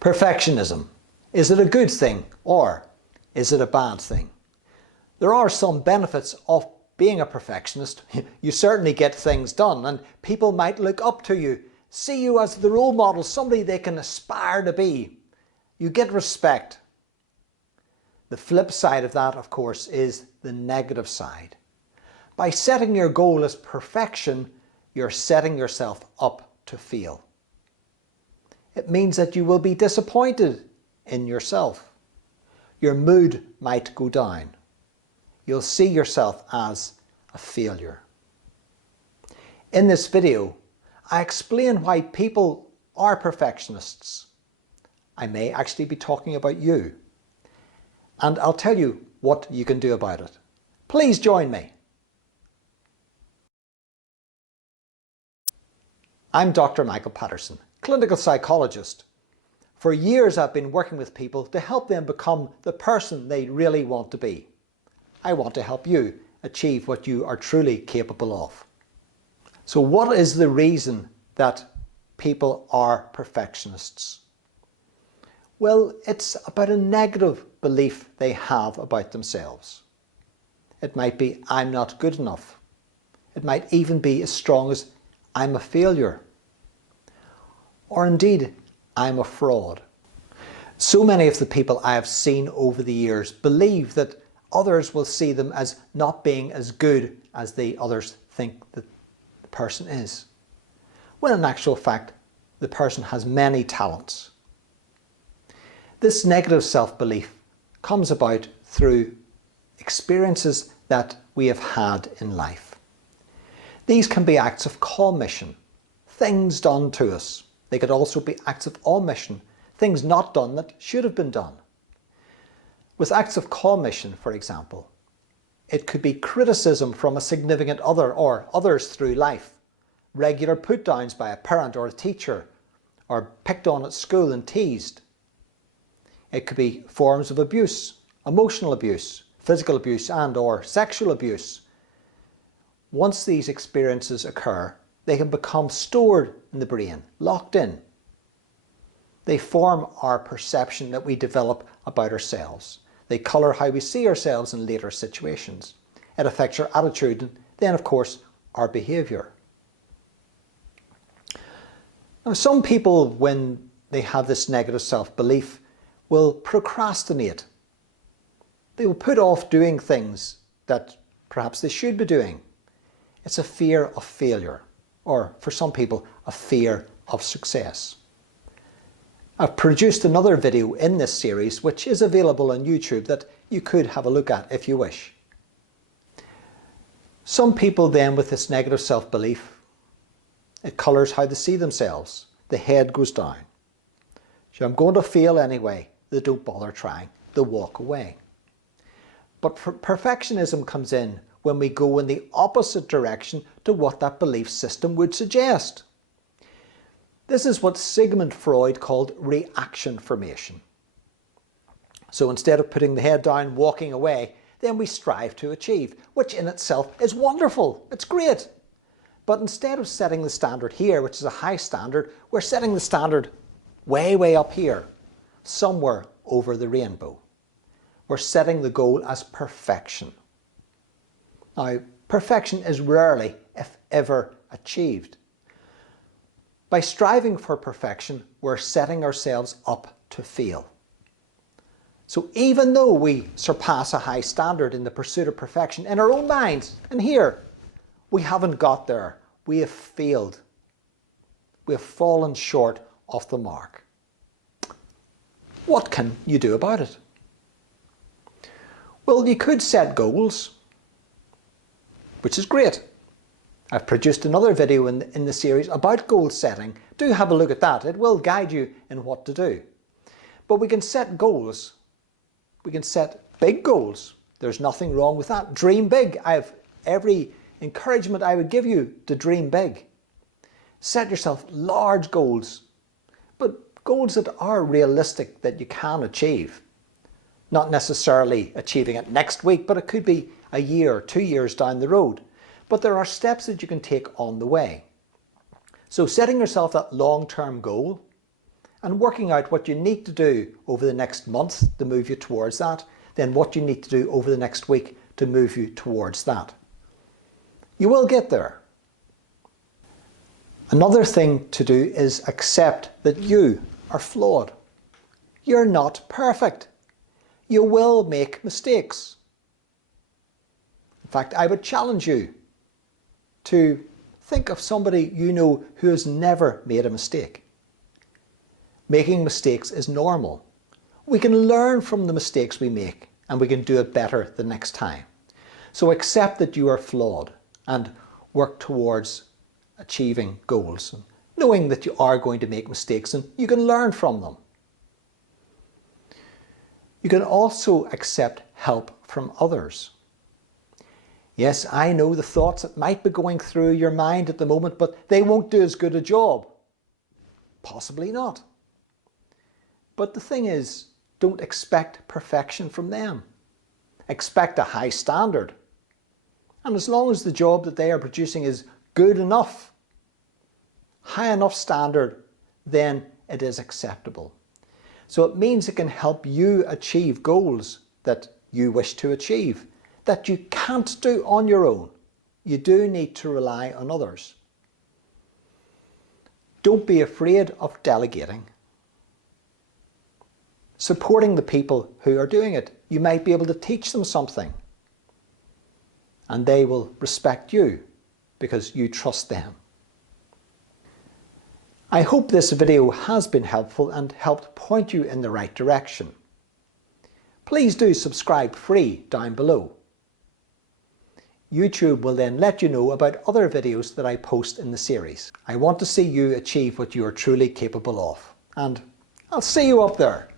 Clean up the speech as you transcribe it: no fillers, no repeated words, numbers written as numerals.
Perfectionism. Is it a good thing or is it a bad thing? There are some benefits of being a perfectionist. You certainly get things done and people might look up to you, see you as the role model, somebody they can aspire to be. You get respect. The flip side of that, of course, is the negative side. By setting your goal as perfection, you're setting yourself up to fail. It means that you will be disappointed in yourself. Your mood might go down. You'll see yourself as a failure. In this video, I explain why people are perfectionists. I may actually be talking about you. And I'll tell you what you can do about it. Please join me. I'm Dr. Michael Paterson, clinical psychologist. For years I've been working with people to help them become the person they really want to be. I want to help you achieve what you are truly capable of. So what is the reason that people are perfectionists? Well, it's about a negative belief they have about themselves. It might be, I'm not good enough. It might even be as strong as, I'm a failure. Or indeed, I'm a fraud. So many of the people I have seen over the years believe that others will see them as not being as good as the others think that the person is. When in actual fact, the person has many talents. This negative self-belief comes about through experiences that we have had in life. These can be acts of commission, things done to us. They could also be acts of omission, things not done that should have been done. With acts of commission, for example, it could be criticism from a significant other or others through life, regular put-downs by a parent or a teacher, or picked on at school and teased. It could be forms of abuse, emotional abuse, physical abuse and or sexual abuse. Once these experiences occur, they can become stored in the brain, locked in. They form our perception that we develop about ourselves. They colour how we see ourselves in later situations. It affects our attitude and then, of course, our behaviour. Now, some people, when they have this negative self-belief, will procrastinate. They will put off doing things that perhaps they should be doing. It's a fear of failure, or for some people, a fear of success. I've produced another video in this series which is available on YouTube that you could have a look at if you wish. Some people then with this negative self-belief, it colours how they see themselves. The head goes down. So I'm going to fail anyway. They don't bother trying. They walk away. But perfectionism comes in when we go in the opposite direction to what that belief system would suggest. This is what Sigmund Freud called reaction formation. So instead of putting the head down, walking away, then we strive to achieve, which in itself is wonderful. It's great. But instead of setting the standard here, which is a high standard, we're setting the standard way, way up here, somewhere over the rainbow. We're setting the goal as perfection. Now, perfection is rarely, if ever, achieved. By striving for perfection, we're setting ourselves up to fail. So even though we surpass a high standard in the pursuit of perfection in our own minds, and here, we haven't got there. We have failed. We have fallen short of the mark. What can you do about it? Well, you could set goals, which is great. I've produced another video in the series about goal setting. Do have a look at that. It will guide you in what to do. But we can set goals. We can set big goals. There's nothing wrong with that. Dream big. I have every encouragement I would give you to dream big. Set yourself large goals, but goals that are realistic, that you can achieve. Not necessarily achieving it next week, but it could be a year or 2 years down the road. But there are steps that you can take on the way. So setting yourself that long-term goal and working out what you need to do over the next month to move you towards that, then what you need to do over the next week to move you towards that. You will get there. Another thing to do is accept that you are flawed. You're not perfect. You will make mistakes. In fact, I would challenge you to think of somebody you know who has never made a mistake. Making mistakes is normal. We can learn from the mistakes we make and we can do it better the next time. So accept that you are flawed and work towards achieving goals, knowing that you are going to make mistakes and you can learn from them. You can also accept help from others. Yes, I know the thoughts that might be going through your mind at the moment, but they won't do as good a job. Possibly not. But the thing is, don't expect perfection from them. Expect a high standard. And as long as the job that they are producing is good enough, high enough standard, then it is acceptable. So it means it can help you achieve goals that you wish to achieve, that you can't do on your own. You do need to rely on others. Don't be afraid of delegating. Supporting the people who are doing it. You might be able to teach them something, and they will respect you because you trust them. I hope this video has been helpful and helped point you in the right direction. Please do subscribe free down below. YouTube will then let you know about other videos that I post in the series. I want to see you achieve what you are truly capable of, and I'll see you up there.